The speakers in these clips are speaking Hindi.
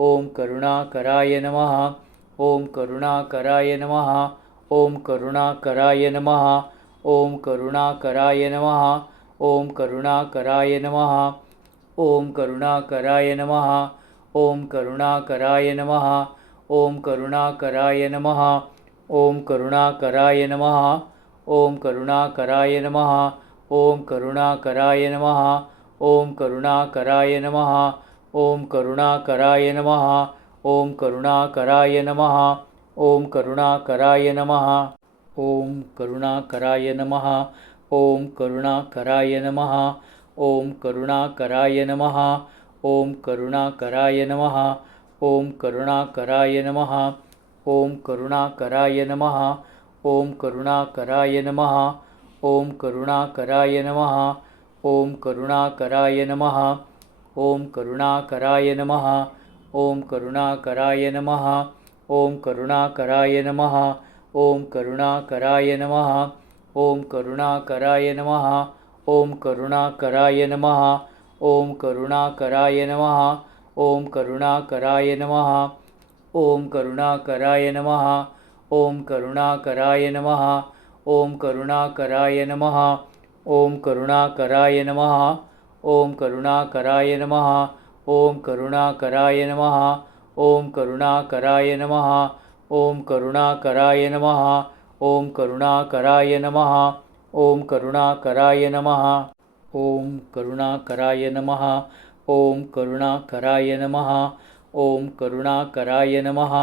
ॐ करुणाकराय नमः ॐ करुणाकराय नमः ॐ करुणाकराय नमः ॐ करुणाकराय नमः ॐ करुणाकराय नमः ॐ करुणाकराय नमः ॐ करुणाकराय नमः ॐ करुणाकराय नमः ॐ करुणाकराय नमः ॐ करुणाकराय नमः ॐ करुणाकराय नमः ॐ करुणाकराय नमः ॐ करुणाकराय नमः ॐ करुणाकराय नमः ॐ करुणाकराय नमः ॐ करुणाकराय नमः ॐ करुणाकराय नमः ॐ करुणाकराय नमः ॐ करुणाकराय नमः ॐ करुणाकराय नमः ॐ करुणाकराय नमः ॐ करुणाकराय नमः ॐ करुणाकराय नमः ॐ करुणाकराय नमः ॐ करुणाकराय नम ॐ करुणाकराय नमः ॐ करुणाकराय नमः ॐ करुणाकराय नमः ॐ करुणाकराय नमः ॐ करुणाकराय नमः ॐ करुणाकराय नमः ॐ करुणाकराय नमः ॐ करुणाकराय नमः ॐ करुणाकराय नमः ॐ करुणाकराय नमः ॐ करुणाकराय नमः ॐ करुणाकराय नमः ॐ करुणाकराय नमः ॐ करुणाकराय नमः ॐ करुणाकराय नमः ॐ करुणाकराय नमः ॐ करुणाकराय नमः ॐ करुणाकराय नमः ॐ करुणाकराय नमः ॐ करुणाकराय नमः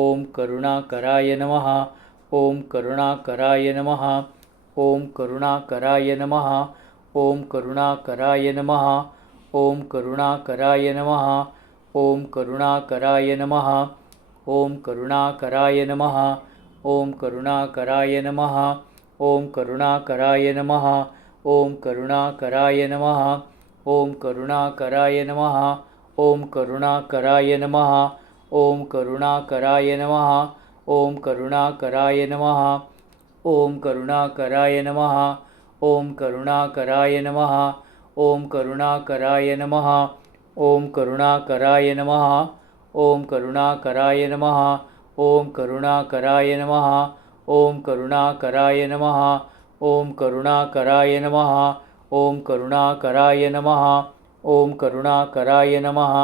ॐ करुणाकराय नमः ॐ करुणाकराय नमः ॐ करुणाकराय नमः ओम करुणाकराय नमः ॐ करुणाकराय नमः ॐ करुणाकराय नमः ॐ करुणाकराय नम ओम करुणाकराय नमः ॐ करुणाकराय नमः ॐ करुणाकराय नमः ॐ करुणाकराय नम ओम करुणाकराय नमः ॐ करुणाकराय नमः ॐ करुणाकराय नमः ॐ करुणाकराय नमः ॐ करुणाकराय नम ॐ करुणाकराय नमः ॐ करुणाकराय नमः ॐ करुणाकराय नमः ॐ करुणाकराय नमः ॐ करुणाकराय नमः ॐ करुणाकराय नम ॐ करुणाकराय नमः ॐ करुणाकराय नमः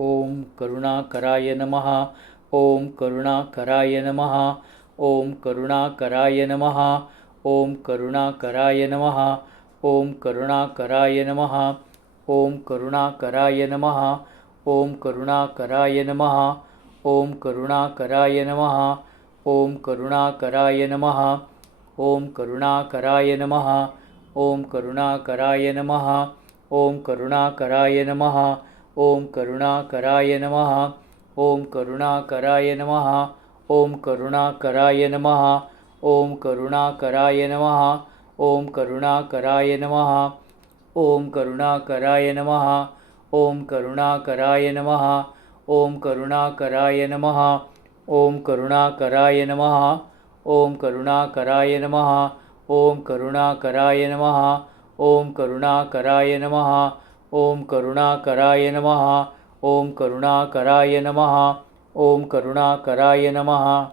ॐ करुणाकराय नमः ॐ करुणाकराय नमः ॐ करुणाकराय नमः ॐ करुणाकराय नम ॐ करुणाकराय नमः ॐ करुणाकराय नमः ॐ करुणाकराय नमः ॐ करुणाकराय नम ॐ करुणाकराय नम ॐ करुणाकराय नमः ॐ करुणाकराय नमः ॐ करुणाकराय नमः ॐ करुणाकराय नमः ॐ करुणाकराय नमः ॐ करुणाकराय नमः ॐ करुणाकराय नम ॐ करुणाकराय नमः ॐ करुणाकराय नमः ॐ करुणाकराय नमः ॐ करुणाकराय नमः ॐ करुणाकराय नमः ॐ करुणाकराय नमः ॐ करुणाकराय नम ॐ करुणाकराय नमः ॐ करुणाकराय नमः ॐ करुणाकराय नमः ॐ करुणाकराय नमः